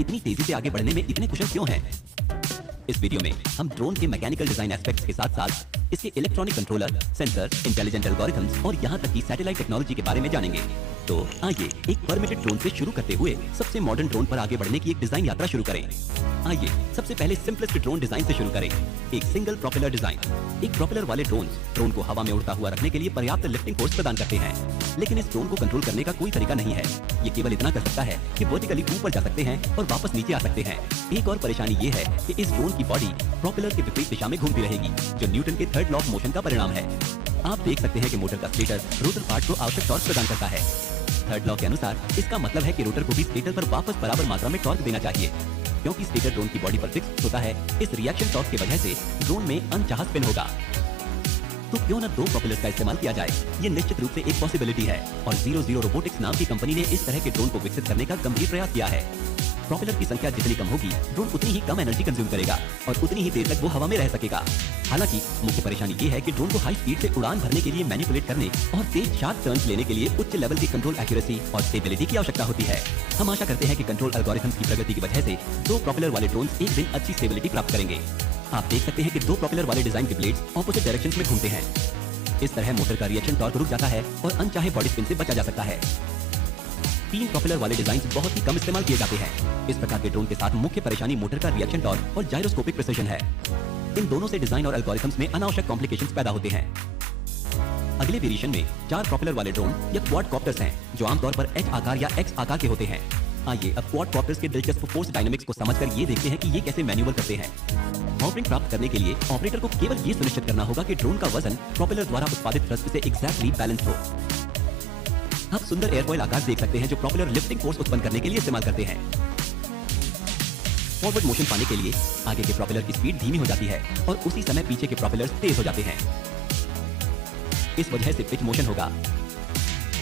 इतनी तेजी से आगे बढ़ने में इतने कुशल क्यों हैं? इस वीडियो में हम ड्रोन के मैकेनिकल डिजाइन एस्पेक्ट्स के साथ साथ इसके electronic controller, sensor, intelligent algorithms और यहाँ तक कि सैटेलाइट टेक्नोलॉजी के बारे में जानेंगे। तो आइए एक परमिटेड ड्रोन से शुरू करते हुए सबसे मॉडर्न ड्रोन पर आगे बढ़ने की एक डिजाइन यात्रा शुरू करें। आइए सबसे पहले सिंपलेस्ट ड्रोन डिजाइन से शुरू करें, एक सिंगल प्रोपेलर डिजाइन। एक प्रोपेलर वाले ड्रोन को हवा में उड़ता हुआ रखने के लिए पर्याप्त लिफ्टिंग फोर्स प्रदान करते हैं, लेकिन इस ड्रोन को कंट्रोल करने का कोई तरीका नहीं है। ये केवल इतना कर सकता है कि वर्टिकली ऊपर जा सकते हैं और वापस नीचे आ सकते हैं। एक और परेशानी ये है कि इस ड्रोन की बॉडी प्रोपेलर के विपरीत दिशा में घूमती रहेगी, जो न्यूटन के थर्ड लॉ ऑफ मोशन का परिणाम है। आप देख सकते हैं कि मोटर का स्टेटर रोटर पार्ट को आवश्यक टॉर्क प्रदान करता है। थर्ड लॉ के अनुसार इसका मतलब है कि रोटर को भी स्टेटर पर वापस बराबर मात्रा में टॉर्क देना चाहिए। क्योंकि स्टेटर ड्रोन की बॉडी पर फिक्स होता है, इस रिएक्शन टॉर्क की वजह से ड्रोन में अनचाहा स्पिन होगा। तो क्यों न दो प्रोपेलर्स का इस्तेमाल किया जाए? ये निश्चित रूप से एक पॉसिबिलिटी है और 00 रोबोटिक्स नाम की कंपनी ने इस तरह के ड्रोन को विकसित करने का गंभीर प्रयास किया है। प्रोपेलर की संख्या जितनी कम होगी, ड्रोन उतनी ही कम एनर्जी कंज्यूम करेगा और उतनी ही देर तक वो हवा में रह सकेगा। हालांकि मुख्य परेशानी ये है कि ड्रोन को हाई स्पीड से उड़ान भरने के लिए मैनिपुलेट करने और तेज शार्प टर्न्स लेने के लिए उच्च लेवल की कंट्रोल एक्यूरेसी और स्टेबिलिटी की आवश्यकता होती है। हम आशा करते हैं कि कंट्रोल एल्गोरिथम्स की प्रगति की वजह से दो प्रोपेलर वाले ड्रोन एक दिन अच्छी स्टेबिलिटी प्राप्त करेंगे। आप देख सकते हैं कि दो प्रोपेलर वाले डिजाइन के ब्लेड्स ऑपोजिट डायरेक्शंस में घूमते हैं। इस तरह मोटर का रिएक्शन टॉर्क रुक जाता है और अनचाहे बॉडी स्पिन से बचा जा सकता है। तीन प्रोपेलर वाले डिजाइन बहुत ही कम इस्तेमाल किए जाते हैं। इस प्रकार के ड्रोन के साथ मुख्य परेशानी मोटर का रिएक्शन टॉर्क और जायरोस्कोपिक प्रिसिशन है। इन दोनों से डिजाइन और एल्गोरिथम्स में अनावश्यक कॉम्प्लिकेशंस पैदा होते हैं। अगले वेरिएशन में 4 प्रोपेलर वाले ड्रोन या क्वाडकॉप्टर्स हैं, जो आमतौर पर H आकार या X आकार के होते हैं। आइए अब क्वाडकॉप्टर्स के दिलचस्प फोर्स डायनामिक्स को समझकर ये देखते हैं कि ये कैसे मैन्यूवर करते हैं। हॉवरिंग प्राप्त करने के लिए ऑपरेटर को केवल ये सुनिश्चित करना होगा कि ड्रोन का वजन प्रोपेलर द्वारा उत्पादित थ्रस्ट से एग्जैक्टली बैलेंस्ड हो। आप सुंदर एयरफॉइल आकार देख सकते हैं जो प्रोपेलर लिफ्टिंग फोर्स उत्पन्न करने के लिए इस्तेमाल करते हैं। फॉरवर्ड मोशन पाने के लिए आगे के प्रोपेलर की स्पीड धीमी हो जाती है और उसी समय पीछे के प्रोपेलर्स तेज हो जाते हैं। इस वजह से पिच मोशन होगा।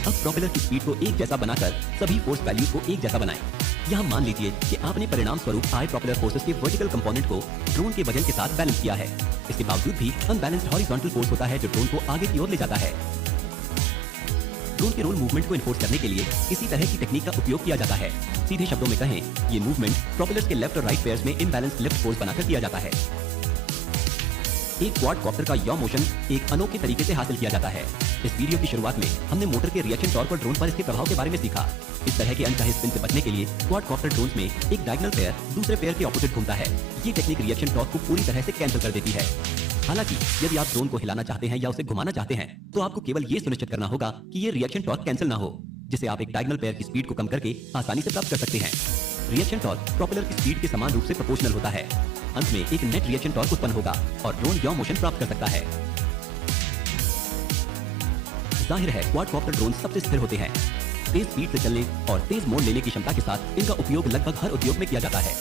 अब प्रोपेलर की स्पीड को एक जैसा बनाकर सभी फोर्स वैल्यूज को एक जैसा बनाएं। यहाँ मान लीजिए कि आपने परिणाम स्वरूप आए प्रोपेलर फोर्सेस के वर्टिकल कंपोनेंट को ड्रोन के वजन के साथ बैलेंस किया है। इसके बावजूद भी अनबैलेंस्ड हॉरिजॉन्टल फोर्स होता है जो ड्रोन को आगे की ओर ले जाता है। ड्रोन के रोल मूवमेंट को इन्फोर्स करने के लिए इसी तरह की टेक्निक का उपयोग किया जाता है। सीधे शब्दों में कहें, ये मूवमेंट प्रोपेलर्स के लेफ्ट और राइट पेयर्स में इनबैलेंस्ड लिफ्ट फोर्स बनाकर किया जाता है। एक क्वाडकॉप्टर का यॉ मोशन एक अनोखे तरीके से हासिल किया जाता है। इस वीडियो की शुरुआत में हमने मोटर के रिएक्शन टॉर्क और ड्रोन पर इसके प्रभाव के बारे में सीखा। इस तरह के अनचाहे स्पिन से बचने के लिए क्वाडकॉप्टर ड्रोन्स में एक डायगोनल पेयर दूसरे पेयर के ऑपोजिट घूमता है। ये टेक्निक रिएक्शन टॉर्क को पूरी तरह से कैंसिल कर देती है। हालांकि यदि आप ड्रोन को हिलाना चाहते हैं या उसे घुमाना चाहते हैं, तो आपको केवल ये सुनिश्चित करना होगा कि ये रिएक्शन टॉर्क कैंसिल ना हो, जिसे आप एक डायगोनल पेयर की स्पीड को कम करके आसानी से प्राप्त कर सकते हैं। रिएक्शन टॉर्क प्रोपेलर की स्पीड के समान रूप से प्रोपोर्शनल होता है। अंत में एक नेट रिएक्शन टॉर्क उत्पन्न होगा और ड्रोन यॉ मोशन प्राप्त कर सकता है। जाहिर है क्वाडकॉप्टर ड्रोन सबसे स्थिर होते हैं। तेज स्पीड से चलने और तेज मोड़ लेने की क्षमता के साथ इनका उपयोग लगभग हर उद्योग में किया जाता है।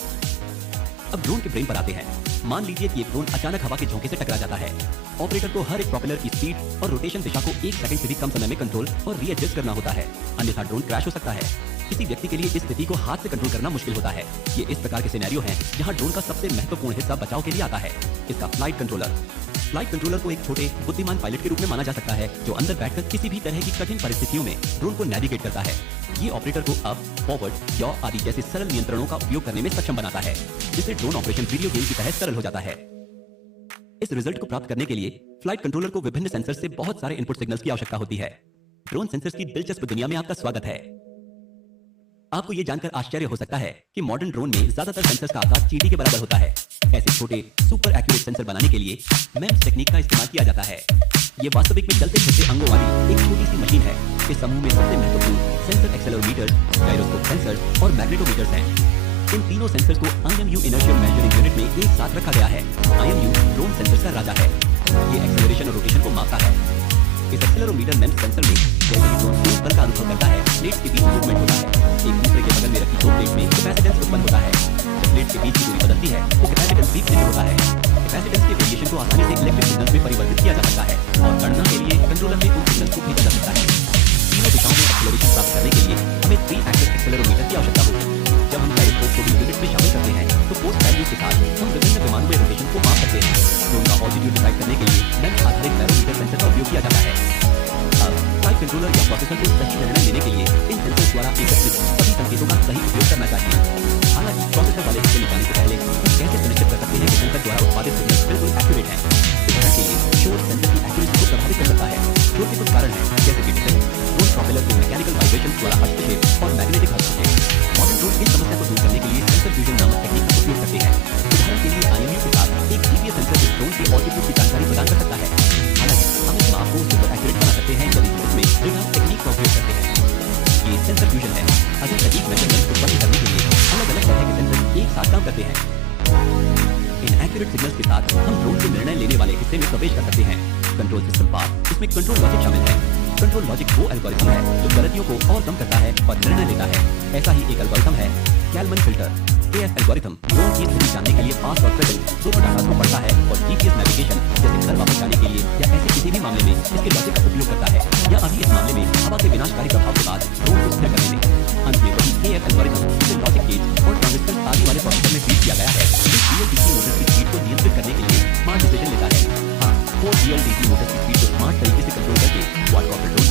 अब ड्रोन के ब्रेन पर आते हैं। मान लीजिए कि एक ड्रोन अचानक हवा के झोंके से टकरा जाता है। ऑपरेटर को हर एक प्रोपेलर की स्पीड और रोटेशन दिशा को 1 सेकंड से भी कम समय में कंट्रोल और रीएडजस्ट करना होता है, अन्यथा ड्रोन क्रैश हो सकता है। किसी व्यक्ति के लिए इस स्थिति को हाथ से कंट्रोल करना मुश्किल होता है। ये इस प्रकार के सिनेरियो हैं जहां ड्रोन का सबसे महत्वपूर्ण हिस्सा बचाव के लिए आता है, इसका फ्लाइट कंट्रोलर। फ्लाइट कंट्रोलर को एक छोटे बुद्धिमान पायलट के रूप में माना जा सकता है, जो अंदर बैठकर किसी भी तरह की कठिन परिस्थितियों में ड्रोन को नेविगेट करता है। ये ऑपरेटर को अप, फॉरवर्ड, यॉ आदि जैसे सरल नियंत्रणों का उपयोग करने में सक्षम बनाता है, जिससे ड्रोन ऑपरेशन वीडियो गेम की तरह सरल हो जाता है। इस रिजल्ट को प्राप्त करने के लिए फ्लाइट कंट्रोलर को विभिन्न सेंसर्स से बहुत सारे इनपुट सिग्नल्स की आवश्यकता होती है। ड्रोन सेंसर्स की दिलचस्प दुनिया में आपका स्वागत है। आपको ये जानकर आश्चर्य हो सकता है कि मॉडर्न ड्रोन में ज्यादातर सेंसर्स का आकार चींटी के बराबर होता है। ऐसे छोटे सुपर एक्यूरेट सेंसर बनाने के लिए MEMS टेक्निक का इस्तेमाल किया जाता है। ये वास्तविक में चलते फिरते अंगों वाली एक छोटी सी मशीन है। इस समूह में सबसे महत्वपूर्ण सेंसर एक्सेलेरोमीटर्स, गायरोस्कोप सेंसर्स और मैग्नेटोमीटर्स हैं। इन तीनों सेंसर्स को IMU इनर्शियल मेजरिंग यूनिट में एक साथ रखा गया है। IMU ड्रोन सेंसर्स का राजा है। ये एक्सेलरेशन और रोटेशन को मापता है। इस एक्सेलेरोमीटर MEMS सेंसर में जैसे ही ड्रोन तेज बल का अनुभव करता है, प्लेट्स के बीच मूवमेंट होता है। एक दूसरे के बगल में रखी 2 प्लेट में कैपेसिटेंस उत्पन्न होता है। जब प्लेट्स के बीच की दूरी बदलती है तो कैपेसिटेंस भी भिन्न होता है। कैपेसिटेंस के वेरिएशन को आसानी से इलेक्ट्रिक सिग्नल्स में परिवर्तित किया जा सकता है और गणना के लिए कंट्रोलर में उन सिग्नल्स को भेजा जा सकता है। तीनों दिशाओं में एक्सेलरेशन प्राप्त करने के लिए हमें 3 एक्सिस एक्सेलेरोमीटर की आवश्यकता होगी। जब हम गायरोस्कोप को भी यूनिट में शामिल करते हैं तो पोस्ट वैल्यूज के साथ हम विभिन्न विमानों में रोटेशन को माप सकते हैं। ड्रोन का ऑल्टीट्यूड डिसाइड करने के लिए MEMS आधारित बैरोमीटर सेंसर का उपयोग किया जाता है। अब फ्लाइट कंट्रोलर या प्रोसेसर को सही निर्णय लेने के लिए इन सेंसर्स द्वारा एकत्रित सभी संकेतों का सही उपयोग करना चाहिए। हालांकि सकते हैं। इन एक्यूरेट सिग्नल्स के साथ हम ड्रोन के निर्णय लेने वाले हिस्से में प्रवेश कर सकते हैं। कंट्रोल सिस्टम पार्ट, इसमें कंट्रोल लॉजिक शामिल है। कंट्रोल लॉजिक वो एल्गोरिथम है जो गलतियों को और कम करता है और निर्णय लेता है। ऐसा ही एक एल्गोरिथम है कैलमन फिल्टर। AF एल्गोरिथम ड्रोन की स्थिति जानने के लिए पास्ट और प्रेजेंट दोनों डाटा को पढ़ता है और GPS नेविगेशन जैसे घर वापस जाने के लिए या ऐसे किसी भी मामले में इसके लॉजिक का उपयोग करता है, या अभी इस मामले में हवा के विनाशकारी प्रभाव के बाद ड्रोन को स्थिर करने में। अंत में वही AF एल्गोरिथम जिसे लॉजिक गेज और ट्रांजिस्टर आदि वाले प्रोसेसर में फीड किया गया है, इस DLDC मोटर की स्पीड को नियंत्रित करने के लिए स्मार्ट डिसीजन लेता है। हाँ, 4 DLDC मोटर की स्पीड को स्मार्ट तरीके से कंट्रोल करके क्वाडकॉप्टर ड्रोन